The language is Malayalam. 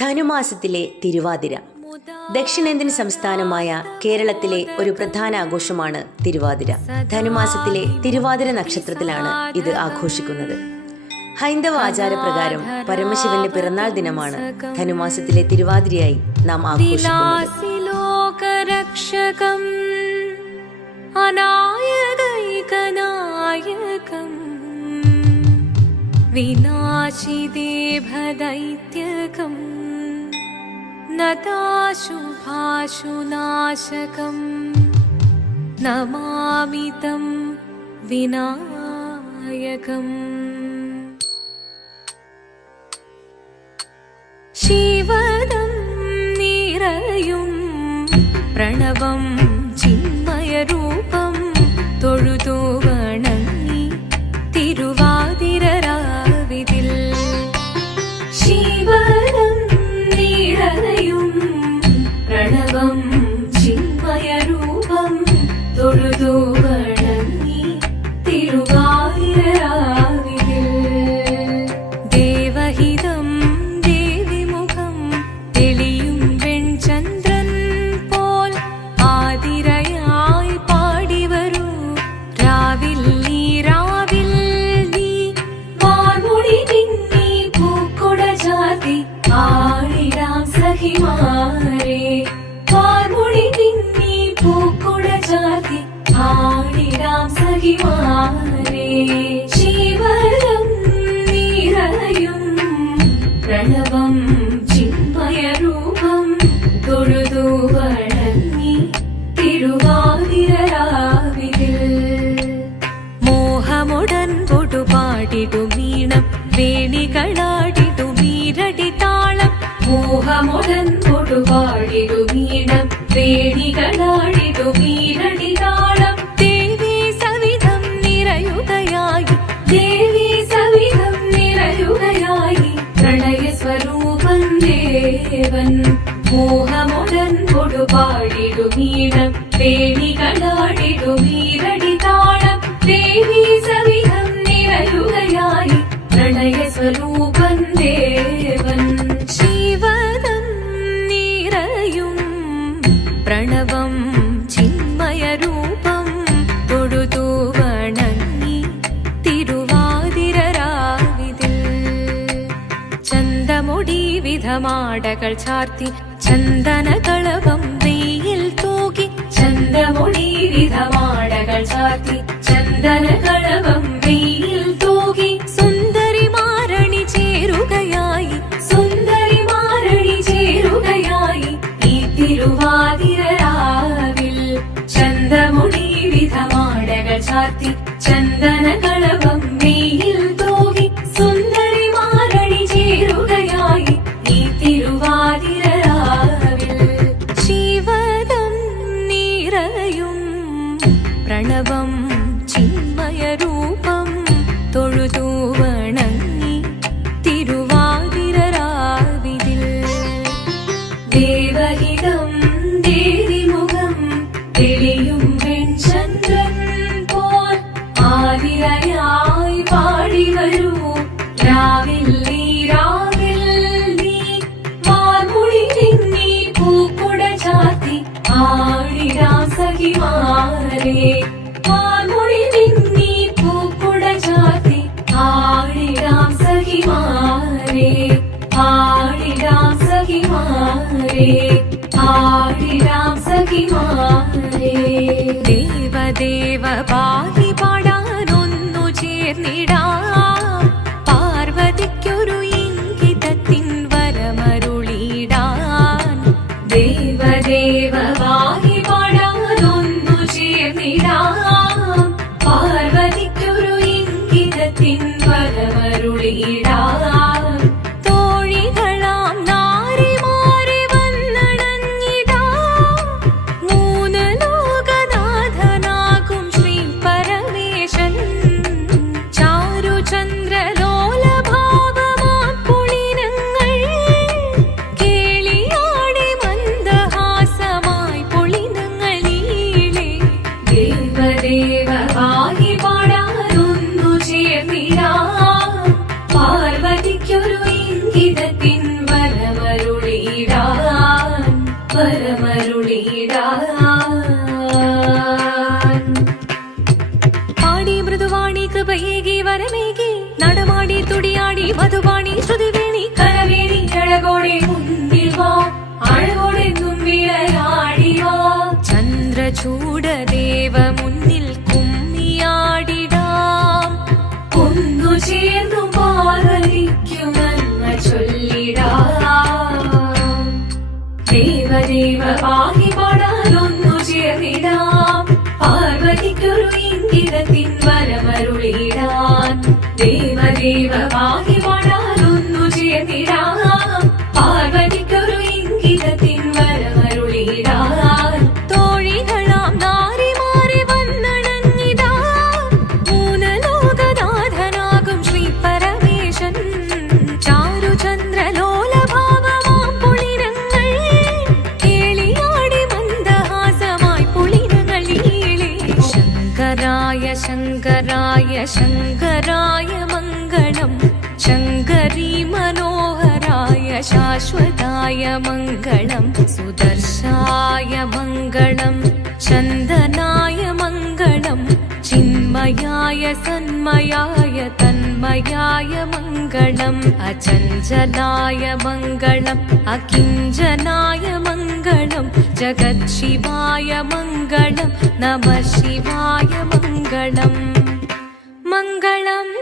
ധനുമാസത്തിലെ തിരുവാതിര. ദക്ഷിണേന്ത്യൻ സംസ്ഥാനമായ കേരളത്തിലെ ഒരു പ്രധാന ആഘോഷമാണ് തിരുവാതിര. ധനുമാസത്തിലെ തിരുവാതിര നക്ഷത്രത്തിലാണ് ഇത് ആഘോഷിക്കുന്നത്. ഹൈന്ദവ ആചാരപ്രകാരം പരമശിവന്റെ പിറന്നാൾ ദിനമാണ് ധനുമാസത്തിലെ തിരുവാതിരയായി നാം ആഘോഷിക്കുന്നത്. വിലാസിലോകരക്ഷകम् नताशुभाशु नाशकम् नमामि तं विनायकम् शिवदं निरयुं प्रणवं चिन्मयरूपम् தொழுதோ வணங்கி திருவாயிராவிதில் தேவகிதம் தேவி முகம் தெளியும் வெண்சந்திரன் போல் ஆதிரையாய் பாடி வரும் ராவில் நீராவில் நீ வான்மொழி பின்னி பூக்கொட ஜாதி ஆடிடாம் சகிமான் പ്രണവം ചിന്മയരൂപം തൊഴുതു വണങ്ങി തിരുവാതിരരാവിതിൽ മോഹമുടൻ പൊടുപാടിടും മീണം വേണികളാടിടു മീരടി താളം. മോഹമുടൻ പൊടുപാടിടും മീണം വേണികളാടിടു മീരടി താളം. தேவன் மோகமுடன் கொடுபாடிடும் ஈழம் பேணிகளாடிடும் ஈரடி വിധമാടകൾ ചാർത്തി ചന്ദനകളവം വെയിൽ തൂകി ചന്തമുടി വിധമാടകൾ ചാർത്തി ചന്ദനകളവം വെയിൽ തൂകി സുന്ദരി മാരണി ചേരുകയായി സുന്ദരി മാരണി ചേരുകയായി ഈ തിരുവാതിരാവിൽ ചന്തമുടി വിധമാടകൾ ചാർത്തി ചന്ദനകളവം സഖിമാരെ ആടിടാം സഖിമാരെ ദേവ പാഹി പാടാനൊന്നു മധുപാണി ശ്രുതിവേണി കരവേണി അഴകോടെ മുന്നിൽ വാ. അഴകോടെ തുമ്പിളയാടി വാ. ചന്ദ്രചൂടദേവ മുന്നിൽ കുമ്മിയാടിടാം ഒന്നു ചേർന്നു നന്മ ചൊല്ലിടാം. ദേവദേവ പാഹി പാടാനൊന്നു ചേർന്നിടാം. പാർവതിക്കൊരു ഇംഗിതത്തിൻ വരമരുളിടാൻ. ദേവദേവ പാഹി शङ्कराय शङ्कराय मङ्गलम्। शङ्करी मनोहराय शाश्वताय मङ्गलम्। सुदर्शाय मङ्गलम् चन्दनाय मङ्गलम्। चिन्मयाय सन्मयाय तन्मयाय मङ्गलम्। अचञ्चलाय मङ्गलम् अकिञ्जनाय जगत्शिवाय मङ्गलं नमः शिवाय मङ्गलम् मङ्गलम्